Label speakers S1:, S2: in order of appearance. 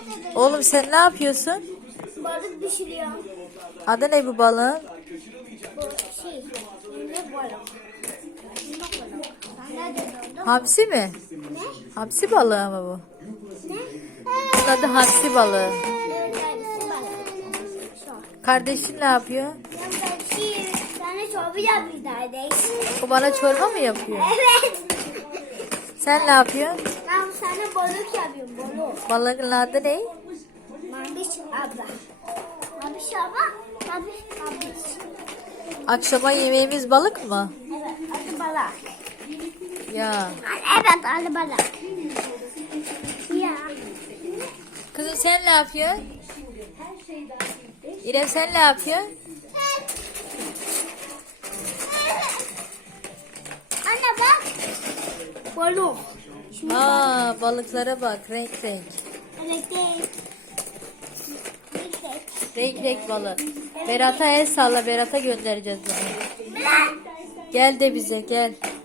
S1: Oğlum sen ne yapıyorsun?
S2: Balık pişiriyorum.
S1: Adı ne bu balığın?
S2: Bu şey. Ne balık? Ne balık? Ben ne dedim?
S1: Hamsi mi?
S2: Ne?
S1: Hamsi balığı mı bu?
S2: Ne?
S1: Bunun adı hamsi balığı.
S2: Evet, hepsi balık. Şu.
S1: Kardeşin ne yapıyor?
S2: Ben de şey, sana çorba yapayım neredeyse.
S1: O bana çorba mı yapıyor?
S2: Evet.
S1: Sen ne yapıyorsun?
S2: Ben sana balık yapıyorum, balık.
S1: Balığın adı ne?
S2: Mabiş abla. Mabiş abla. Mabiş.
S1: Akşama yemeğimiz balık mı?
S2: Evet, adı balık.
S1: Ya.
S2: Evet, adı balık. Ya.
S1: Kızım sen ne yapıyorsun? İrem sen ne yapıyorsun?
S2: Anne bak. Balık.
S1: Aa, balıklara bak, renk renk.
S2: Evet, evet. Evet.
S1: Renk renk balık. Berat'a el salla, Berat'a göndereceğiz bunu. Gel de bize gel.